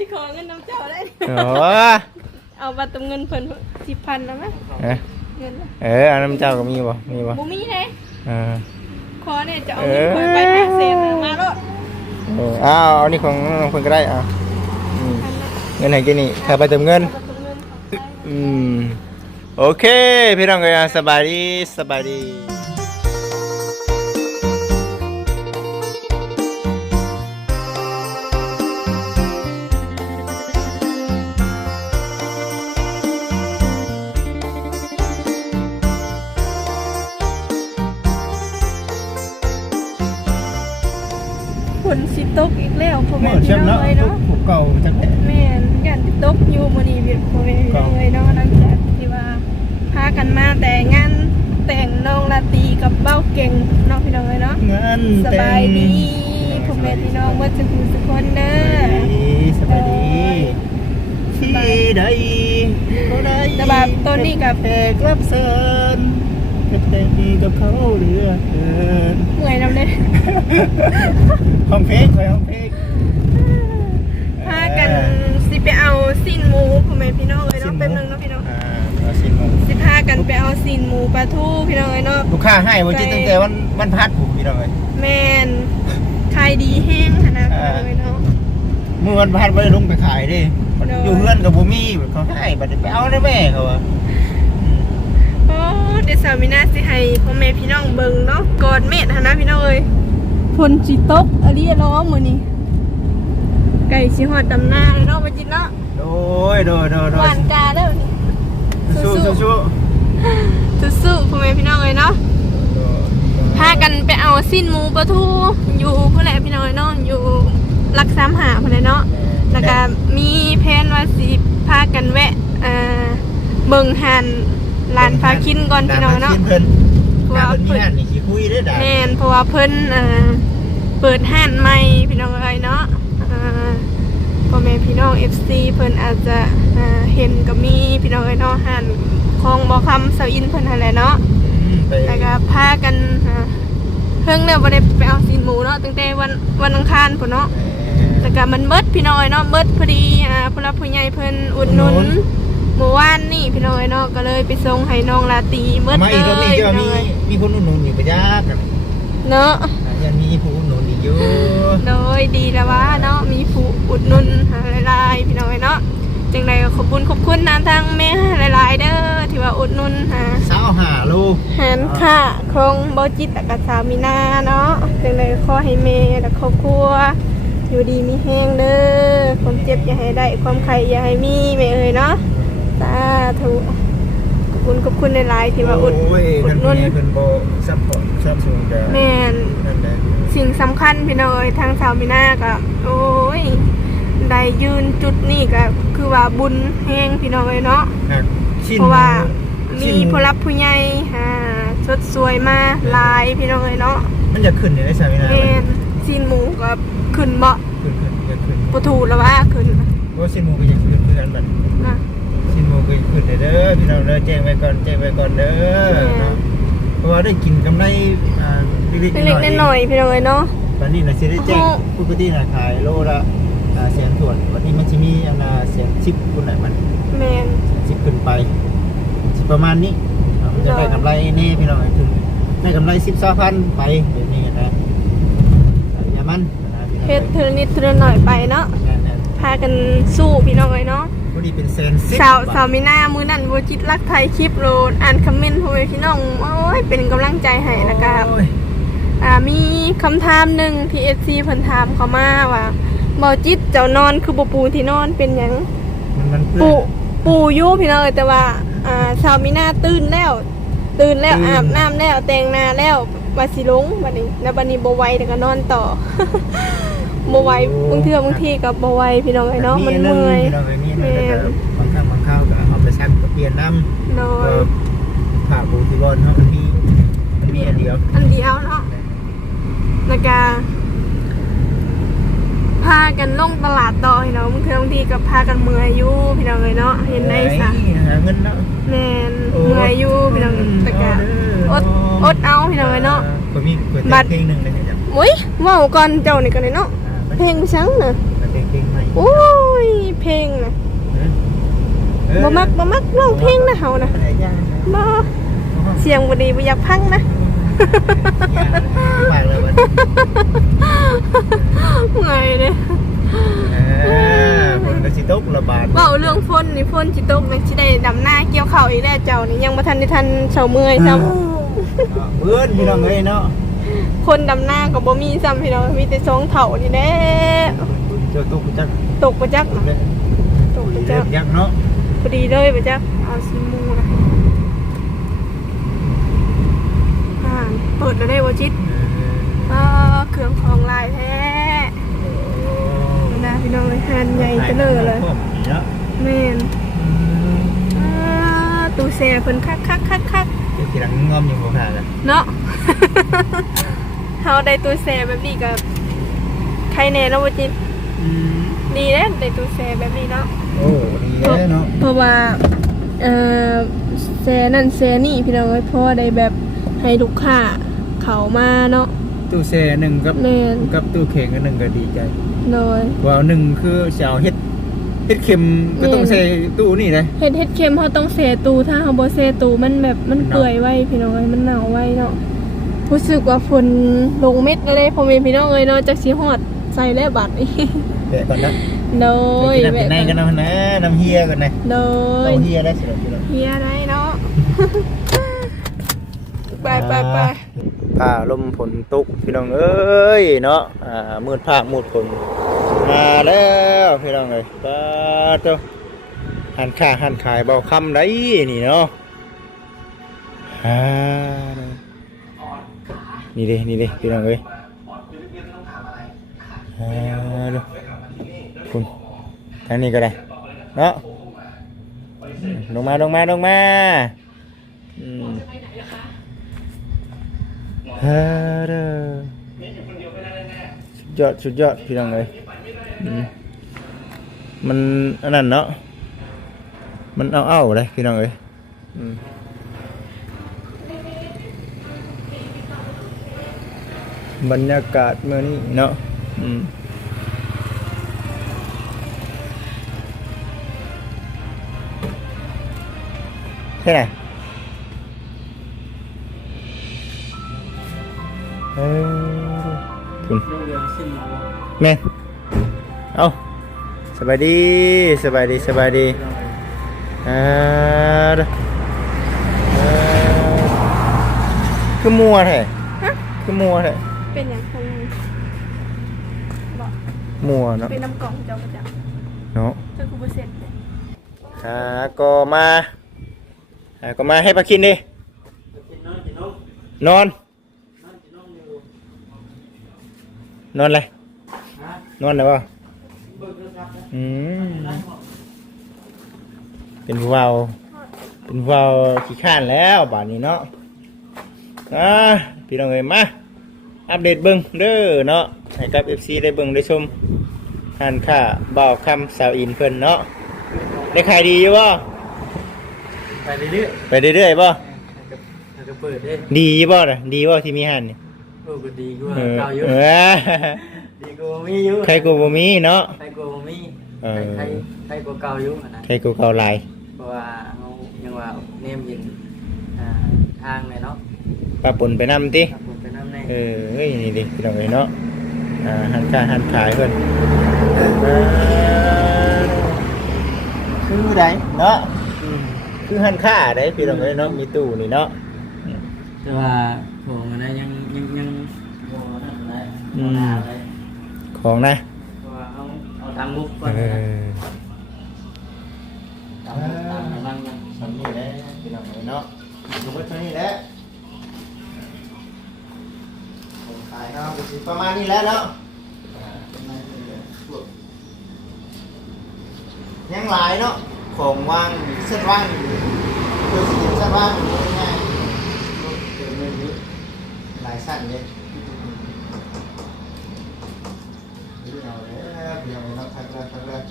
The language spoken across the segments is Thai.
สิขอเงินน้ำเจ้าได้ โอ้ เอาบัตรเงินเพิ่น10,000แล้วมั้ยเงิน เอาน้ำเจ้าก็มีบ่มีบ่ บ่มีเด้ เออ ขอเนี่ยจะเอาเงินเพิ่นไป500,000มาโลด เอานี่ของเพิ่นก็ได้เงินให้กินนี่ถ้าไปเติมเงินโอเคพี่น้องเอ้ยสบายดีฝนสิตกอีกแล้วพ่อแม่พี่น้องเอ้ยเนาะ ผูกเก่าจัง แม่นยันสิตกอยู่มื้อนี้พ่อแม่พี่น้องเอ้ยเนาะหลังจากที่ว่าพากันมาแต่งานแต่งน้องลาตรีกับเบ้าเก่งเนาะพี่น้องเอ้ยเนาะ เงิน สบายดีพ่อแม่พี่น้องว่าจะอยู่ทุกคนเด้อ สบายดีที่ใดก็ได้ แต่ว่าตอนนี้กับ แขกรับเชิญกับแต่งกับเขาเหลือเกิน เมื่อยนำเด้ ห้องเพลงห้องเพลง พากันสิไปเอาซีนหมูพ่อแม่พี่น้องเอ้ยเนาะเป็นนึงเนาะพี่น้อง เอาสินหมู สิพากันไปเอาซีนหมูปลาทูพี่น้องเอ้ยเนาะ ลูกค้าให้วันที่ตั้งแต่วันพัดผมพี่น้องเลย แม่นขายดีแห้งขนาดพี่น้องเอ้ยเนาะ เมื่อวันพัดไม่ได้ลงไปขายดิอยู่เพื่อนกับผมมีเขาให้บัดไปเอาได้แม่เขาอะ โอ้เดี๋ยวสามีนาสิให้พ่อแม่พี่น้องเบิ่งเนาะกอดเม็ดหั่นนะพี่น้องเอ้ยฝนสิตกอะลีร้อมื้อนี้ไก่สิฮอดตำหน้าเลยเนาะมาจิตเนาะ โดย หวานกาเด้อนี่ สู้ สู้ๆพ่อแม่พี่น้องเอ้ยเนาะพากันไปเอาสิ้นหมูปลาทูอยู่พุ่นแหละพี่น้องเอ้ยเนาะอยู่รักษาหาพุ่นแหละเนาะแล้วก็มีแผนว่าสิพากันแวะเบิ่งหันลานพาคินก่อนพี่น้องเนาะ เพราะว่าเพิ่นนี่ขี้คุยได้ด่า แม่นเพราะว่าเพิ่นเปิดห้านใหม่พี่น้องเอ้ยเนาะพ่อแม่พี่น้อง FC เพิ่นอาจจะเห็นก็มีพี่น้องเอ้ยเนาะห้านของบ่คำเซาอินเพิ่นหั่นแหละเนาะแล้วก็พากันเพิ่งเนี่ยบ่ได้ไปเอาซีนหมูเนาะตั้งแต่วันอังคารพุ่นเนาะแล้วก็มันเบิดพี่น้องเอ้ยเนาะเบิดพอดีผู้รับผู้ใหญ่เพิ่นอุดหนุนเมื่อวานนี่พี่น้องเอ้ยเนาะก็เลยไปส่งให้น้องลาตรีเบิดเลยพี่น้องเอ้ย มีคนอุดหนุนอยู่ประยักษ์ เนาะ ยังมีผู้อุดหนุนอีกอยู่ โดยดีแล้วว่าเนาะมีผู้อุดหนุนหลายๆพี่น้องเนาะจังใดก็ขอบคุณน้ำทางแม่หลายๆเด้อที่ว่าอุดหนุนสาวหาลูก หันค่ะคงเบาจิตกับสามีนาเนาะจังใดขอให้แม่และครอบครัวอยู่ดีมีแห้งเด้อความเจ็บอย่าให้ได้ความไข้อย่าให้มีแม่เอ่ยเนาะสาธุขอบคุณหลายๆที่ว่าอุดหนุน เป็นโบซัพพอร์ตซับซุงแต่ แม่นสิ่งสำคัญพี่น้อยทางสาวมินาก็โอ้ยได้ยืนจุดนี้ก็คือว่าบุญแห้งพี่น้อยเนาะเพราะว่ามีผู้รับผู้ใหญ่สดสวยมาหลายพี่น้อยเนาะ มันจะขึ้นอยู่ในสามีนา เป็นซีนหมูก็ขึ้นเบาะ ขึ้น ปะทูแล้วว่าขึ้น เพราะสินหมูก็จะขึ้นเพื่อนมัน นะ สินหมูก็ขึ้นเด้อพี่น้องเด้อแจ้งไว้ก่อนเด้อเพราะว่าได้กินกำไรเล็กๆ น้อยๆพี่น้อยเนาะ ตอนนี้นะสิได้แจ้งปกตินะขายโลละแสนส่วนวันนี้มันจะมีอันแสน10คนไหนมัน แมน 10ขึ้นไปสิประมาณนี้มันจะได้กำไรแน่พี่น้องถึงได้กำไร10,000ไปเดี๋ยวนี้นะอย่ามัน เฮ็ดเธอนิดเธอหน่อยไปเนาะพากันสู้พี่น้อยเนาะ พอดีเป็นแสน10 สาวมีหน้ามือนั่นบัวจิตรักไทยคลิปโหลดอ่านคอมเมนต์พ่อแม่พี่น้องโอ้ยเป็นกำลังใจให้นะครับมีคำถามหนึ่งที่ FC เพิ่นถามเขามาว่าบ่จิตเจ้านอนคือบ่ปูที่นอนเป็นหยังปูอยู่พี่น้องแต่ว่าสาวมีหน้าตื่นแล้วอาบน้ำแล้วแต่งหน้าแล้วว่าสิลงบัดนี้แล้วบัดนี้บ่ไหวแต่ก็นอนต่อ บ่ไหวบางทีก็บ่ไหวพี่น้องเนาะมันเมื่อย แม่บางครั้งบางคราวก็เอาไปซักก็เปลี่ยนน้ำ โดย ผ้าปูที่บอลเฮามันมีอันเดียว เนาะแล้วก็พากันลงตลาดต่อพี่น้องบางทีก็พากันเมื่อยอยู่พี่น้องเนาะเห็นได้ซะ หาเงินเนาะ แม่นเมื่อยอยู่พี่น้องแต่ก็อดเอาพี่น้องเนาะ ก็มีเพลงนึงเลยครับ โอ้ยว้าวก่อนเจ้านี่กันเลยเนาะเพลงชั้งน่ะ เพลง บ่มักร้องเพลงนะเฮานะบ่เสียงบ่ดีบ่อยากพังนะ ฝากเลยวัน ไงเด้ ฝนก็สิตกระบาด เว้าเรื่องฝนนี่ฝนสิตกนี่สิได้ดำหน้าเกี่ยวข้าวอีกแล้วเจ้านี่ยังบ่ทันได้ทันเช้าเมื่อยซ้ำ เพื่อนพี่น้องเอ้ยเนาะ คนดำหน้าก็บ่มีซ้ำพี่น้องมีแต่สองเฒ่านี่แหละ เจ้าตกจัก ตกบ่จักนะตกบ่จั เจ็ ก บยักเนาะ พอดีเลยบ่จักเอาสิมูนะเปิดแล้วได้บ่จิตเครื่องของลายแท้นะพี่น้องเลยหานใหญ่เตลอเลยแม่นตู้แช่เพิ่นคักทีหลังงอมอยู่บ่ผ่านแล้ว เนาะ เฮาได้ตู้แช่แบบนี้ก็ใครแน่เนาะบ่จิตดีเด้ได้ตู้แช่แบบนี้เนาะ โอ้ดีแล้วเนาะ เพราะว่าแช่นั่นแช่นี่พี่น้องเอ้ยเพราะได้แบบให้ลูกค้าเข้ามาเนาะ ตู้แช่หนึ่งกับ แม่น กับตู้เข่งอันหนึ่งก็ดีใจ โดย ว่าหนึ่งคือเสาเฮ็ดเค็มก็ต้องใส่ตู้นี่เลย เฮ็ดเค็มเฮาต้องแช่ตู้ถ้าเฮาบ่แช่ตู้มันแบบมันเปื่อยไว้พี่น้องเอ้ยมันเน่าไว้เนาะรู้สึกว่าฝนลงเม็ดแล้วเด้พ่อแม่พี่น้องเอ้ยเนาะจักสิฮอดใส่แล้วบัดนี้ แปะก่อนนะ โดย ไปกินน้ำในกันนะน้ำเฮียกันนะ โดย เอาเฮียได้สิเรา เฮียได้เนาะ ไป ผ้าลมฝนตกพี่น้องเอ้ยเนาะมืดผ้ามืดฝนมาแล้วพี่น้องเอ้ยป้าเจ้าหันค่าหันขายเบาคำได้นี่เนาะนี่ดิพี่น้องเอ้ยดูคุณทางนี้ก็ได้เนาะลงมาสุดยอดพี่น้องเลยมันอันนั้นเนาะมันเอาเลยพี่น้องเลยบรรยากาศเมื่อนี้เนาะใช่ไหมคุณแม่เอาสบายดีคือมัวแท้เป็นอย่างคง มัวเนาะ เป็นน้ำกล่องเจ้าประจักษ์ เนาะ เจ้าคือบ่เสร็จเลย ก็มาให้ปลาคินดินอนเลยนอนเลยป่ะเป็นวาวขี้ข้านแล้วบาดนี้เนาะพี่น้องเอ้ยมาอัปเดตเบิ่งเด้อเนาะให้กับ FC ได้เบิ่งได้ชมหันค่าบ่าวคำสาวอินเพิ่นเนาะได้ขายดีอยู่บ่ไปเรื่อยๆบ่เปิดดีบ่ล่ะดีบ่ที่มีหันนี่โอ้ก็ดีกว่าเก่าอยู่ดีกว่ามีอยู่ ใครกูบ่มีเนาะใครกว่าบ่มีใครกว่าเก่าอยู่นะ ใครกูเก่าหลาย เพราะว่าเฮายังว่าเนมยินทางเลยเนาะ ปลาป่นไปนำติ ผมไปนำใน เฮ้ยนี่ดิพี่น้องเอ้ยเนาะหันขายเพิ่นคือใดเนาะคือหันค่าได้พี่น้องเอ้ยเนาะมีตู้นี่เนาะ แต่ว่าของอันนั้นยังบ่นั่นแหละบ่น่าเลย ของนะ เพราะว่าเอาทางมุกก่อนตามกำลังยัง สำนี่แหละพี่น้องเอ้ยเนาะดูไว้เท่านี้แหละของขายเนาะก็สิประมาณนี้แหละเนาะยังหลายเนาะของวางเส้นว่างคือสิเส้นว่างง่ายๆเกิดเรื่องนี้หลายสั้นเลยเอาแล้วเดี๋ยวเราทักแล้ว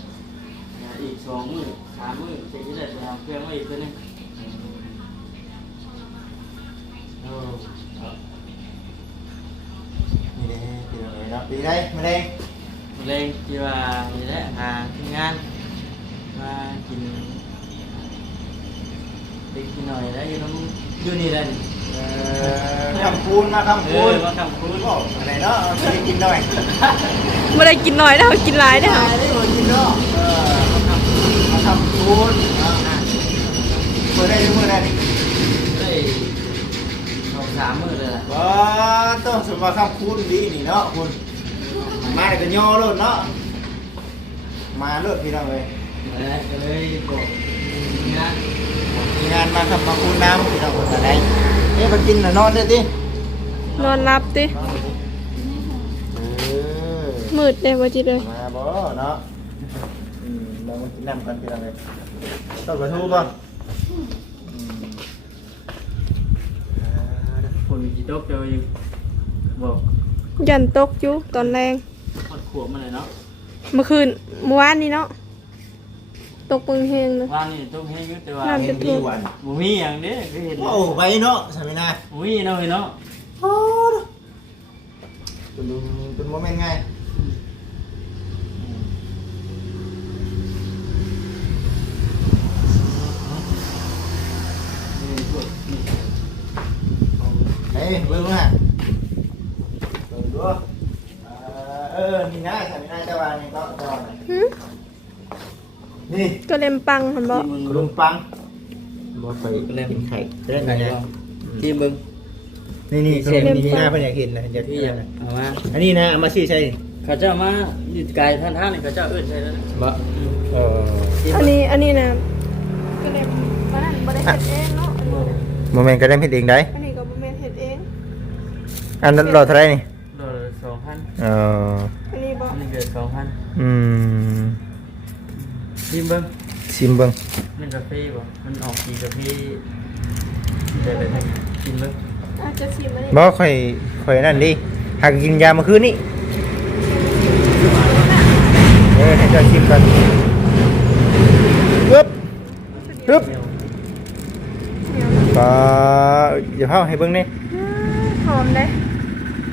อีก2 มื้อ 3 มื้อจะได้ไปเอาเครื่องมาอีกตัวนึง นี่เด้พี่น้องเอ้ยเนาะดีได้มาเด้ แรงที่ว่านี่แหละหาทีมงานมากิน เด็กกินหน่อยแล้วอยู่นี่แหละ คำคูณมาคำคูณ มาคำคูณ บอกอะไรเนาะไม่ได้กินหน่อย ไม่ได้กินน้อยแล้วกินหลายเด้อค่ะ ได้หมดกินเนาะมาคำคูณเปิดได้หรือเปิดได้ ได้2-3 มื้อเลยล่ะ ว้าต้องสมมาคำคูณดีนี่เนาะคุณมาแต่ก็ย่อโลดเนาะมาโลดพี่น้องเลย ก็เลยบอกงาน มีงานมาคำมาคูณน้ำพี่น้องคนอะไรมากินน่ะนอนได้ดิ นอนรับติ เออ มืดเลยว่าจิเลย มาบ่เนาะเรามากินน้ำกันพี่น้องเลยต้องกระทู้บ่ คนมีจิตตกเจออยู่บอก ยันตกอยู่ตอนแรง ขดขวบมาเลยเนาะ เมื่อคืนเมื่อวานนี้เนาะตกปึงเฮงเลย ว่านี่ต้องให้ยุติว่า น้ำ เห็นดีหวัน บ่มีอย่างนี้ก็เห็น โอ้ไปเนาะสามีนา บ่มีเนาะเนาะ โอ้เป็นโมเมนต์ไงเฮ้ยเบิ่งมาเบิ่งดูนี่นะสามีนาจะวางนี่ก็จะวาง หึ นี่ ก็เล็มปังหันบ่ ขนมปังบ่ไปกินไข่เล่น ไง ไง ที่มึง นี่ขนมนี่นะเพิ่นอยากเห็นนะอยาก ที่ เห็น อยาก นะ เอามา อันนี้นะเอามาชี้ใช่ เขาเจ้ามาอยู่ไกลท่านนี่เขาเจ้าเอื้อนใช่แล้ว บ่เออ อันนี้นะก็เล็มบ้านบ่ได้เฮ็ดเองเนาะอันนี้นะ โมเมนต์ก็ได้เฮ็ดเองได้ อันนี้ก็บ่แม่นเฮ็ดเอง อันนั้นรอเท่าไหร่นี่ โดน2,000 เออ อันนี้บ่ อันนี้เกิด2,000 อืม ชิมเบิ่ง ชิมเบิ่ง มันกาแฟบ่มันออกสีกาแฟเดี๋ยวๆชิมเบิ่ง อาจจะชิมอันนี้ บ่ค่อยนั่นดิหากกินยาเมื่อคืนนี้ให้เจ้าชิมก่อนปึ๊บปึ๊บก็อย่าเผาให้เบิ่งนี่ หอมเด้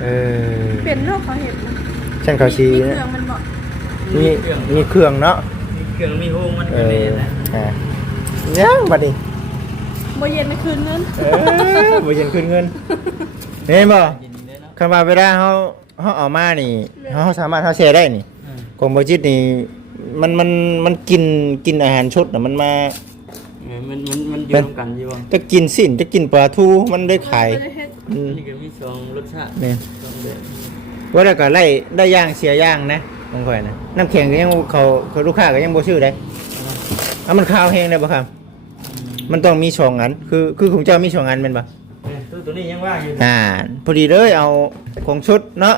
เออ เป็นโรคเขาเห็ดนะ ฉันเขาชี มีเครื่องมันบ่ มีเครื่องเนาะ มีเครื่องมีโฮงมัน เอ ก็เลย อ นะ ยังบัดนี้ บ่เย็นในคืนนึง บ่เห็นคืนเงินเห็นบ่ ยินดีด้วยเนาะ คำว่าเวลาเฮาเอามานี่เฮาสามารถเฮาแชร์ได้นี่ของบ่จิตนี่มันกินอาหารชดน่ะมันมา มันอยู่ร่วมกันอยู่บ่ จะกินสิ้นจะกินปลาทูมันได้ขาย บ่ได้เฮ็ด อืม นี่ก็มี2รสชาติ นี่ 2แบบ ว่าแล้วก็ไล่ได้ย่างเสียย่างนะของข่อยนะน้ำแข็งก็ยังเขาลูกค้าก็ยังบ่ชื่อได้เอามันข้าวแห้งได้บ่ครับมันต้องมี2อันคือของเจ้ามี2อันแม่นบ่ ตัวนี้ยังว่างอยู่ พอดีเลยเอาของชุดเนาะ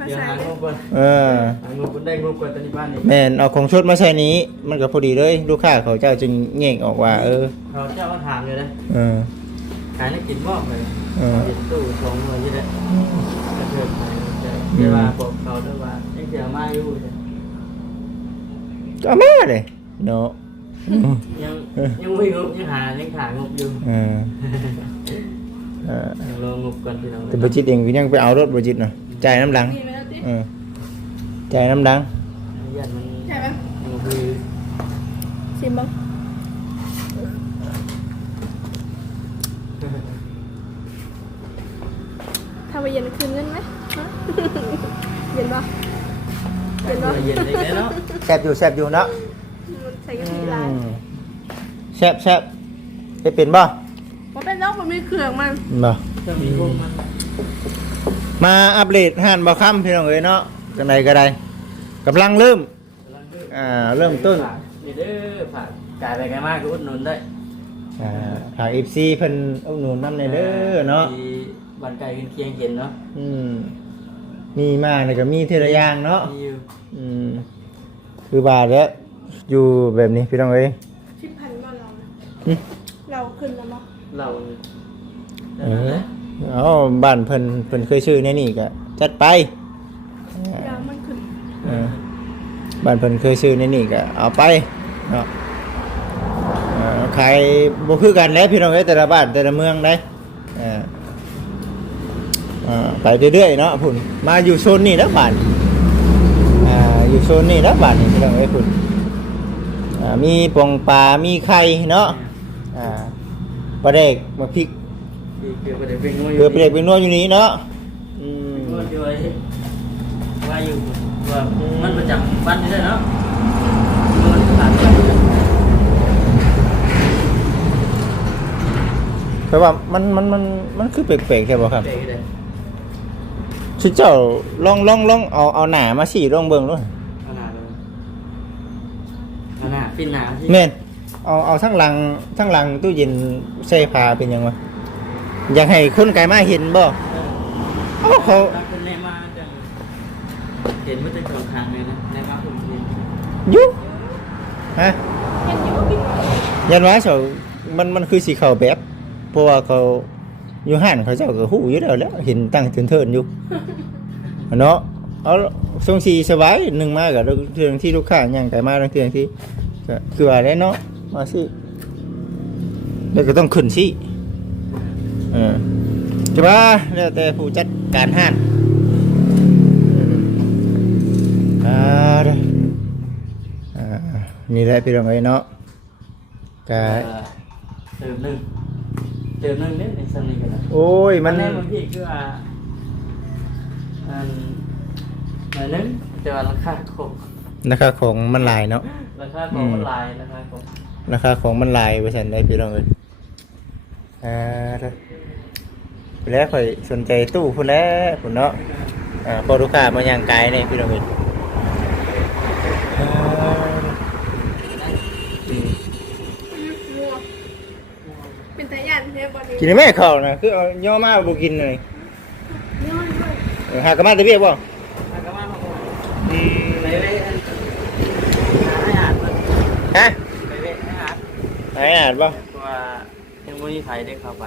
มา เดี๋ยว ใส่ หา เด้ งบก่อน เออ หางบคนได้งบก่อนตอนนี้บ้านนี่ แม่นเอาของชุดมาใส่นี้ มันก็พอดีเลยลูกค้าเขาเจ้าจึงแยกออกว่า เราเจ้ามาถามเลยนะ เออ ขายนักกินบ่ไป เออ เห็นตู้2หน่วยอยู่แล้วกระเทิบไปเดี๋ยวว่าบอกเขาด้วยว่ายังเสียมาอยู่ ก็เอามาเลยเนาะ ยังไม่งบยังหางบอยู่ เออเออ ยังรองบก่อนพี่น้อง แต่บจิตเองก็ยังไปเอารถบจิตเนาะจ่ายน้ำหลัง นี่มาแล้วติ เออจ่ายน้ำหลัง ยันมัน ใช่ไหม มันคือ ชิมบ่ถ้าว่าเย็นในคืนนึงไหมฮะเย็นบ่เย็นบ่ เย็นได้เนาะ แซ่บอยู่เนาะ มันใส่กะทิหลาย แซ่บได้เป็นบ่ บ่เป็นเนาะมันมีเครื่องมัน บ่ จะมีพวกมัน มาอัปเดตห่านบ่ค่ำพี่น้องเอ้ยเนาะจังใดก็ได้กำลังเริ่มเริ่มต้น นี่เด้อฝากกายไปไกลมากก็อุดหนุนได้ ฝาก FC เพิ่นอุดหนุนนำในเด้อเนาะ บ้านไกลเคียงเห็นเนาะ มีมากเลยก็มีเทระอยางเนาะ มีอยู่ คือบาทแล้วอยู่แบบนี้พี่น้องเอ้ย 10,000บ่เรานะ หึ เราขึ้นแล้วบ่ เรา เอาบ้านเพิ่นเคยชื่อในนี่ก็จัดไป เรามันขึ้น บ้านเพิ่นเคยชื่อในนี่ก็เอาไปเนาะขายบ่คือกันแล้วพี่น้องเอ้ยแต่ละบ้านแต่ละเมืองได้ไปเรื่อยๆเนาะพุ่นมาอยู่โซนนี้แล้วบ้านอยู่โซนนี้แล้วบ้านนี่พี่น้องเอ้ยพุ่นมีปองปลามีไข่เนาะ ปลาเด็กมาพริก เกี่ยวกับเด็กเป็นงูอยู่ เกลือปลาเด็กเป็นนัวอยู่นี้เนาะอืม งูอยู่ไอ้ว่าอยู่ว่ามันประจำวันนี้ได้เนาะมันผ่านไป แต่ว่ามันคือแปลกๆใช่ป่ะครับ เด็กเลย ชิเจ้าลองเอาหนามาสี่ลองเบิ่งด้วย ขนาดเลยขนาดฟินหนาที่ แม่นเอาทั้งหลังตู้เย็นใส่ผ้าเป็นยังวะอยากให้คนไกลมาเห็นบ่เอ้าเขา ถ้าคุณแน่มาจังเห็นว่าจะจอดทางเลยนะแน่มาคุณเห็น ยุฮะ เห็นอยู่ว่ากินบ่ ยันว่าเขามันคือสีขาวแบบเพราะว่าเขาอยู่ห้านเขาเจ้าก็ฮู้อยู่แล้วเห็นตั้งเทินๆอยู่เนาะเอาทรงสีสบายหนึ่งมากับเรื่องที่ลูกค้าย่างไกลมาเรื่องที่ก็คือว่าแล้วเนาะมาสิแล้วก็ต้องขึ้นสิจะว่าแล้วแต่ผู้จัดการห้านเด้อนี่แหละพี่น้องเอ้ยเนาะก็ เติมหนึ่งเนี่ยในสนิทกันนะ โอ้ยมัน แน่มันพี่คือหน่อยนึงแต่ว่าราคาของ ราคาของมันหลายเนาะ ราคาของมันลายราคาของ ราคาของมันหลายเปอร์เซ็นต์ได้พี่น้องเอ้ยเด้อไปแล้วข่อยสนใจตู้พุ่นแล้วพุ่นเนาะพอลูกค้ามาย่างไกลเนี่ยพี่น้องเอ้ยงัวเป็นตาย่านแท้บ่นี่ กินได้ไหมข้าวนะคือเอาย่อมาบ่กินเลย ย่อยด้วย หากระมาตะเบียบ่ ราคามาของ อืม ไปเว้ยให้อ่านมัน ฮะ ไปเว้ยให้อ่าน ไหนอ่านบ่ เพราะว่ายังไม่มีใครได้เข้าไป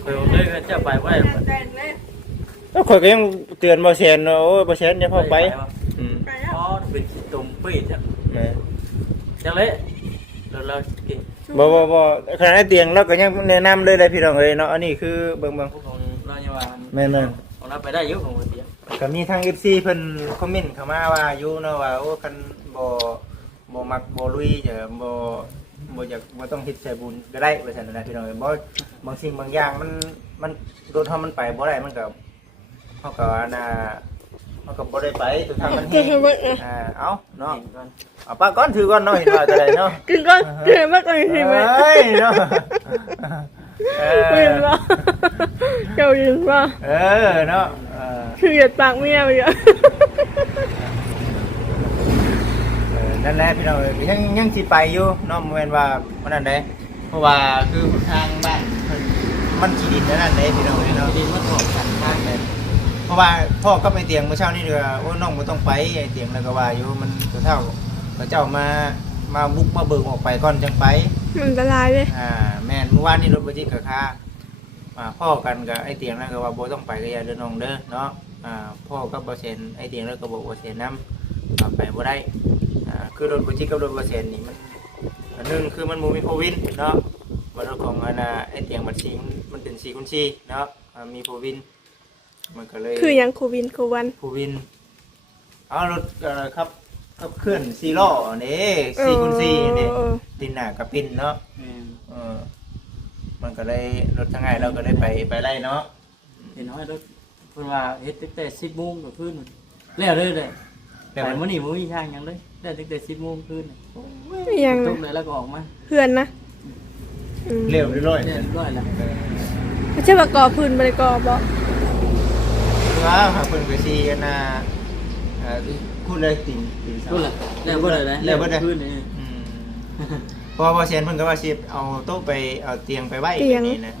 เคยเลยก็จะไปว่า แดงเลย แล้วข่อยก็ยังเตือนบ่แซนเนาะโอ้ยบ่แซนอย่าเข้าไปอืม ไปแล้ว อ๋อเป็นขี้ตุ่มปีดอ่ะ แม่ จังเลยเรากิน บ่ขนาดเตียงเราก็ยังแนะนำเลยได้พี่น้องเอ้ยเนาะอันนี้คือเบิ่ง พวกของเราเนี่ยว่า แม่น ของเราไปได้เยอะของคนเดียว ๆก็มีทาง FC เพิ่นคอมเมนต์เข้ามาว่าอยู่เนาะว่าโอ้คันบ่มักบ่ลุยจะบ่อยากบ่ต้องเฮ็ดใจบุญก็ได้ว่าซั่นนะพี่น้องเอ้ยบ่บางสิ่งบางอย่างมันโดนเฮามันไปบ่ได้มันก็เฮาก็มันก็บ่ได้ไปตัวทางมันเฮ็ดเอาเนาะ เห็นก่อน เอาปากก่อนถือก่อนเนาะเห็นว่าจะได้เนาะ กินก่อนเดี๋ยวมาก่อนสิแม่ เฮ้ยเนาะ กินบ่เจ้ายินบ่ เนาะ คืออย่าปากเมียไปอ่ะ นั่นแหละพี่น้องยังสิไปอยู่เนาะบ่แม่นว่ามันนั่นเด้เพราะว่าคือทางบ้านมันขี้ดินนั่นเด้พี่น้องเนาะ ดินมาถอดกันข้างเลย เพราะว่าพ่อก็ไปเตียงเมื่อเช้านี้เด้อโอ้น้องบ่ต้องไปไอ้เตียงแล้วก็ว่าอยู่มันตัวเท่าเขาเจ้ามาบุกมาเบิ่งออกไปก่อนจังไป มันละลายเลย แม่นเมื่อวานนี้รถบัจิตกับค่าพ่อกันกับไอ้เตียงนั่นก็ว่าโบต้องไปกับยาเดินองเด้อเนาะพ่อก็บ่เซ็นไอ้เตียงแล้วก็บอกว่าเซ็นน้ำไปบ่ได้คือรถบัจิตกับรถบ่เซ็นนี่มันอันหนึงคือมันบ่มีโควินเนาะบ่รถของอันไอ้เตียงบัดซีมันเป็น4คูณ4เนาะมีโควินมันก็เลย คือยังโควินโควัน โควินเอารถครับเคลื่อน4ล้อนี่4คูณ4นี่ดินหน้ากับปินเนาะมันก็เลยรถทางไงเราก็ได้ไปไล่เนาะ เห็นน้อยรถเพิ่นว่าเฮ็ดตั้งแต่10 โมงก็คืนแล้วเลยแต่มื้อนี้บ่มีทางหยังเลยได้ตั้งแต่10 โมงคืน ยัง ตกเลยแล้วก็ออกมา เพื่อนนะ เร็วเรื่อย เรียบร้อยแล้ว ไม่ใช่ว่ากอพื้นบริกอบอก ๆว่าหาเพิ่นไปซีกันนะพูดเลยติ่ง พูดล่ะแล้วบ่ได้เลย แล้วบ่ได้ คืนนี่ พอเซียนเพิ่นก็ว่าสิเอาโต๊ะไปเอาเตียงไปไว้แบบนี้นะ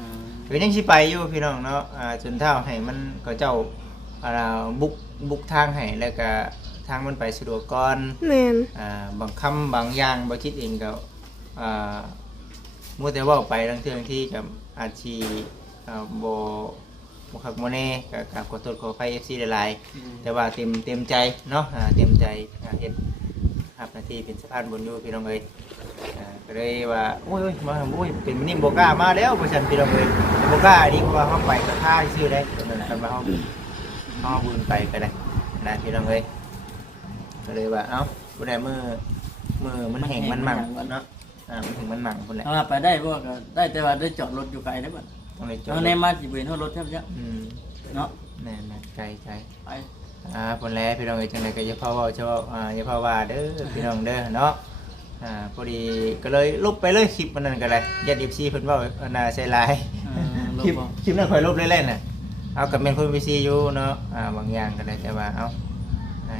ก็ยังสิไปอยู่พี่น้องเนาะจนเท่าให้มันก็เจ้าบุกทางให้แล้วก็ทางมันไปสะดวกก่อน แมน บางคำบางอย่างบ่คิดเองก็มัวแต่เว้าไปทั้งเทื่องที่กับอาจสิบ่คักบ่แน่ก็กราบขอโทษขออภัย FC หลายๆแต่ว่าเต็มใจเนาะเต็มใจเฮ็ดรับหน้าที่เป็นสะพานบุญอยู่พี่น้องเอ้ยก็เลยว่าโอ้ยมาโอ้ยเป็นนิ่มบ่กล้ามาแล้วบ่ซั่นพี่น้องเอ้ยบ่กล้าดีกว่าเฮาไปก็ค่าซื่อได้ตรงนั้นคันว่าเฮาบุญไปก็ได้นะพี่น้องเอ้ยก็เลยว่าเอ้าบ่ได้มือมันแห้งมันมั่งเนาะ มันถึงมันหนังพุ่นแหละ เอาล่ะไปได้บ่ก็ได้แต่ว่าได้จอดรถอยู่ไกลได้บ่ ต้องเลยจอด เอาในมาสิเบิ่นเฮารถแทบจะ เนาะ แน่นไกลไกล ไป พุ่นแล้วพี่น้องเอ้ยจังไดก็อย่าพาเว้าชอบอย่าพาว่าเด้อพี่น้องเด้อเนาะพอดีก็เลยลบไปเลยคลิปมันนั่นก็เลยยัด FC เพิ่นเว้าใส่ลาย ล คลิป บ่ คลิปนั้นข่อยลบเล่นๆน่ะเอากับเป็นคน PC อยู่เนาะบางอย่างก็ได้แต่ว่าเอา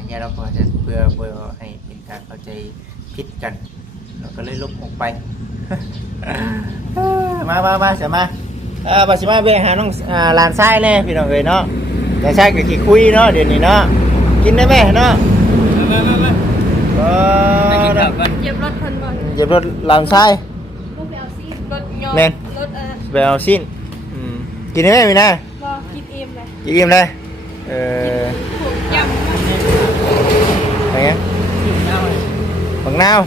อย่าเราพอจะเพื่อให้เป็นการเข้าใจผิดกันเราก็เลยลบออกไป มาเสียมาบาสิมาไปหาน้องหลานชายแน่พี่น้องเอ้ยเนาะหลานชายก็ขี้คุยเนาะเดี๋ยวนี้เนาะกินได้ไหมเนาะ ไปกินข้าวกัน เหยียบรถเพิ่นบ่ เหยียบรถหลานชาย บ่ไปเอาซีรถยอ แม่น รถไปเอาสิ้นกินได้ไหมมีนะ บ่คิดเองเลย กินอิ่มเลยถูกยำ อะไรเงี้ย กินข้าวเลย บังนาว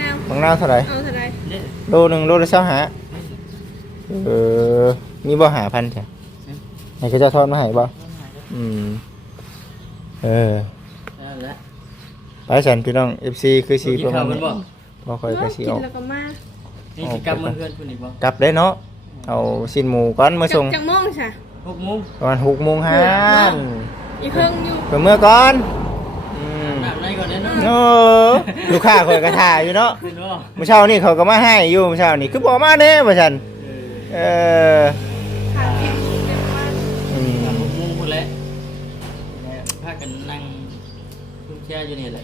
น้ำ บังนาวเท่าไหร่ เอาเท่าไหร่ เนี่ย โลหนึ่งโลละ20หามีบ่หาพันใช่ไหนก็จะทอดมาให้บ่นั่นแหละ ไปสันพี่น้อง FC คือสี กิน ประมา ข้าว ณ มัน นี้ บ่ บ่ค่อยก็สิ กิ อน อก แล้วก็มา นี่สิกลับมาเพื่อนคุณอีกบ่ กลับได้เนาะเอาสิ้นหมูก่อนมาส่ง จังโมงใช่ 6 โมง ประมาณ6 โมงห้าน อีกเครื่องอยู่ ไปเมื่อก่อน น้ำในก่อนเด้อเนาะ โอ้ลูกค้าคอยกระทาอยู่เนาะ ขึ้นบ่ เมื่อเช้านี่เขาก็มาให้อยู่เมื่อเช้านี่คือบอกมาเน่ว่าฉันเออ ขาดกินเต็มบ้าน 6 โมงพุ่นแหละพากันนั่งคุยแช่อยู่นี่แหละ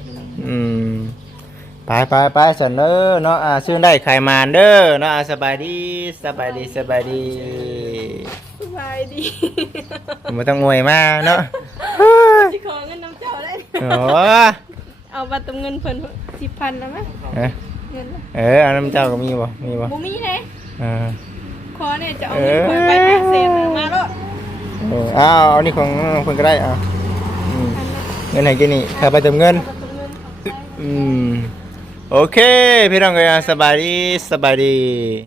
ไปสันเด้อเนาะชื่อได้ไข่มานเด้อเนาะสบายดี สบายดี ไม่ต้องงวยมากเนาะ สิขอเงินน้ำเจ้าได้ โอ้ เอาบัตรเงินเพิ่น10,000แล้วมั้ยเงิน เอาน้ำเจ้าก็มีบ่ บ่มีเด้ เออ ขอเนี่ยจะเอาเงินเพิ่นไป500,000มาโลด เอานี่ของคนก็ได้เงินไหนกินนี่ค่าไปเติมเงิน บัตรเงินของใคร โอเคพี่น้องเอ้ยสบายดี